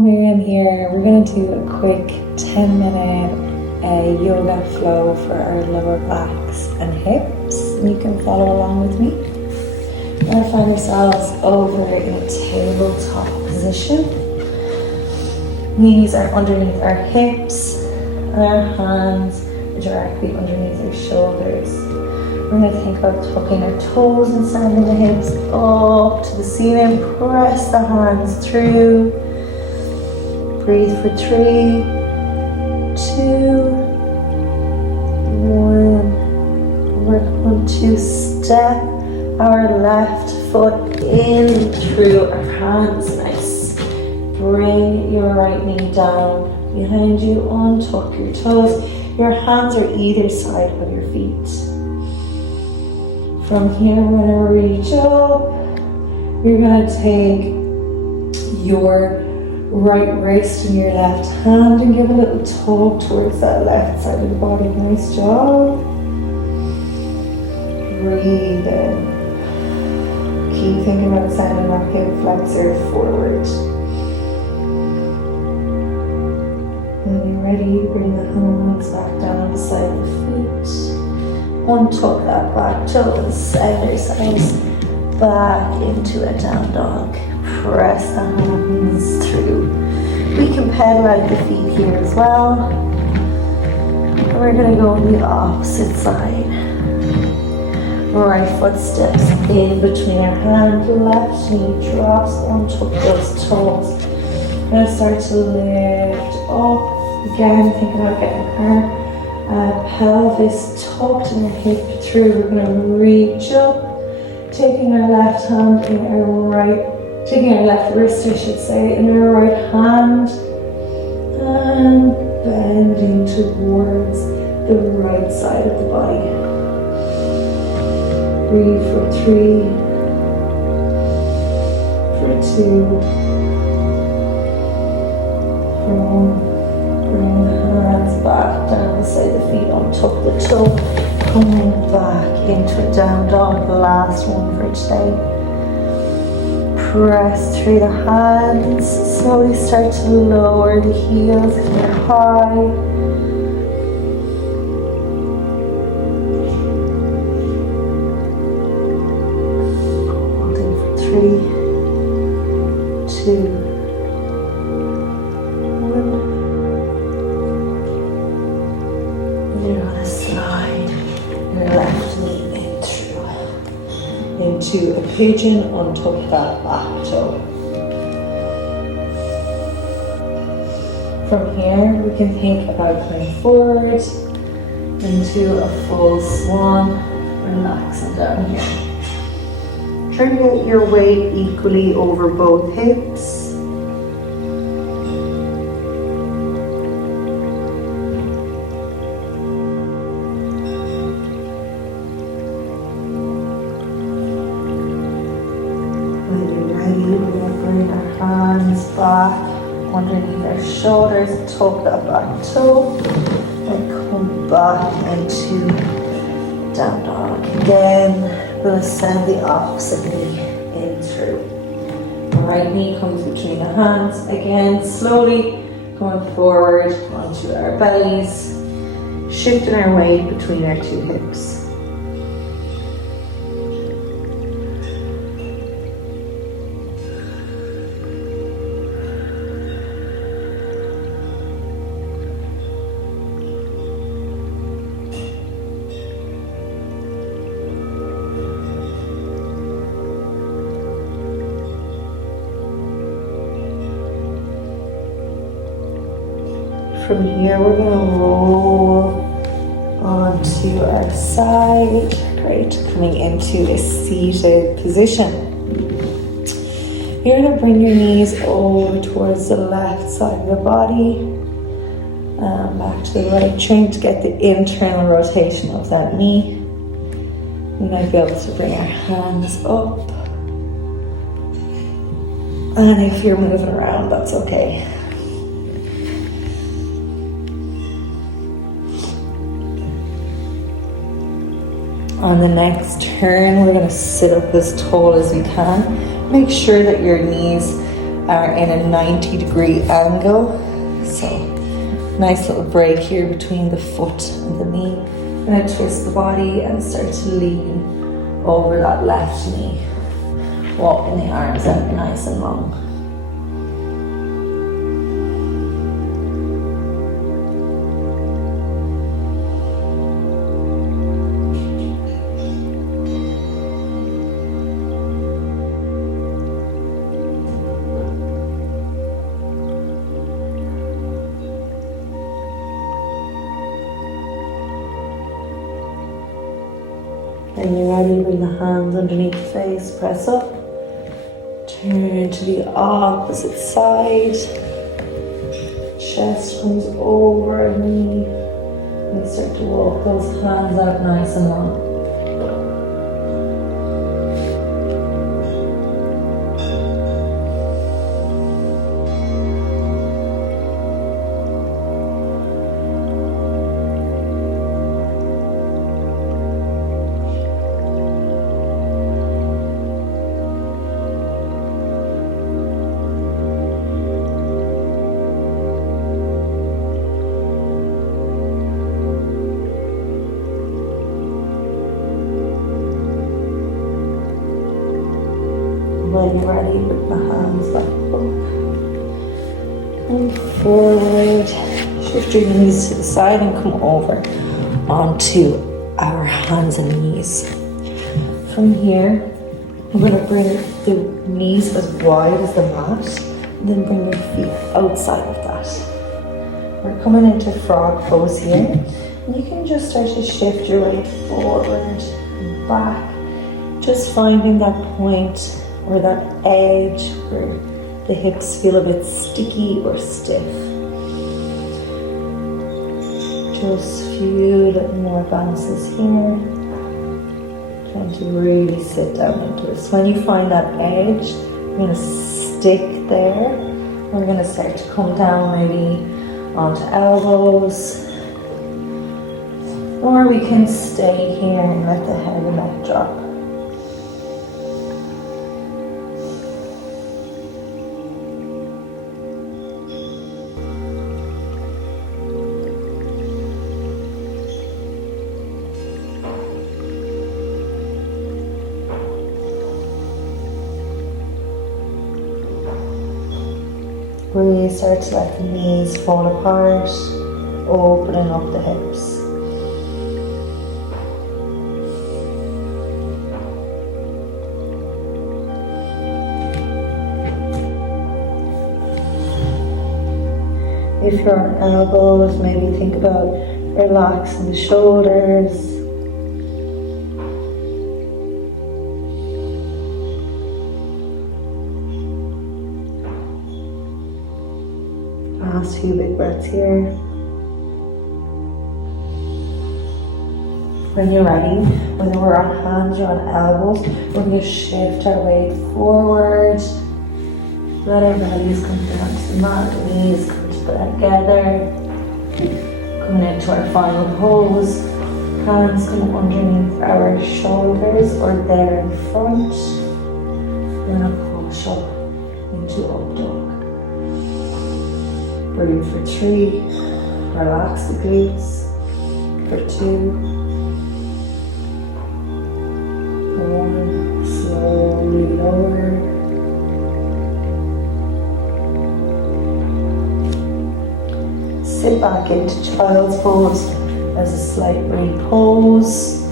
Miriam here. We're going to do a quick 10-minute yoga flow for our lower backs and hips. And you can follow along with me. We're going to find ourselves over in a tabletop position. Knees are underneath our hips and our hands are directly underneath our shoulders. We're going to think about tucking our toes and sending the hips up to the ceiling. Press the hands through. Breathe for 3, 2, 1. We're going to step our left foot in through our hands. Nice. Bring your right knee down behind you. Untuck your toes. Your hands are either side of your feet. From here, we're going to reach up. You're going to take your right wrist in your left hand and give a little tug towards that left side of the body. Nice job. Breathe in. Keep thinking about sending that hip flexor forward. When you're ready, bring the hands back down beside the feet. Untuck that back toe and send yourselves back into a down dog. Press the hands through. We can pedal out the feet here as well. And we're going to go on the opposite side. Right foot steps in between our hands. Left knee drops. Untuck those toes. We're going to start to lift up. Again, think about getting our pelvis tucked and the hip through. We're going to reach up, taking our left hand in our right. Taking our left wrist, I should say, in our right hand and bending towards the right side of the body. Breathe for 3, for 2, for 1. Bring the hands back down beside the feet, untuck the toe, coming back into a down dog. The last one for today. Press through the hands, slowly start to lower the heels if you're high. Holding for 3, 2, 1. You're going to slide your left knee in through. Into a pigeon, untuck that back toe. From here, we can think about coming forward into a full swan, relaxing down here. Try to get your weight equally over both hips. Back underneath our shoulders, tuck that back toe and come back into down dog. Again, we'll send the opposite knee in through. The right knee comes between the hands. Again, slowly coming forward onto our bellies, shifting our weight between our two hips. From here, we're going to roll onto our side. Great, coming into a seated position. You're going to bring your knees over towards the left side of the body. Back to the right, trying to get the internal rotation of that knee. We might be able to bring our hands up. And if you're moving around, that's okay. On the next turn, we're going to sit up as tall as we can. Make sure that your knees are in a 90-degree angle. So nice little break here between the foot and the knee. I'm going to twist the body and start to lean over that left knee. Walking the arms out nice and long. When you're ready, bring the hands underneath the face, press up. Turn to the opposite side. Chest comes over knee. And start to walk those hands out nice and long. When you're ready, bring the hands back up. Come forward. Shift your knees to the side and come over onto our hands and knees. From here, we're going to bring the knees as wide as the mat, and then bring your feet outside of that. We're coming into frog pose here. And you can just start to shift your weight forward and back, just finding that point or that edge where the hips feel a bit sticky or stiff. Just a few little more bounces here. Trying to really sit down into this. When you find that edge, you're going to stick there. We're going to start to come down maybe onto elbows. Or we can stay here and let the head and neck drop. Really start to let the knees fall apart, opening up the hips. If you're on elbows, maybe think about relaxing the shoulders. Last few big breaths here. When you're ready, whether we're on hands or on elbows, we're going to shift our weight forward. Let our bellies come down to the mat, knees come together. Coming into our final pose. Hands come underneath our shoulders or there in front. Then a push up into up dog. Breathe for 3, relax the glutes for 2, 1, slowly lower, sit back into child's pose as a slight repose.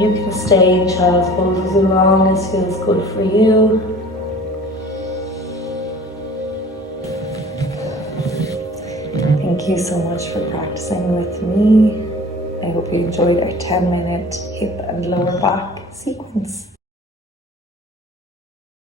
You can stay in child's pose as long as feels good for you. Thank you so much for practicing with me. I hope you enjoyed our 10-minute hip and lower back sequence.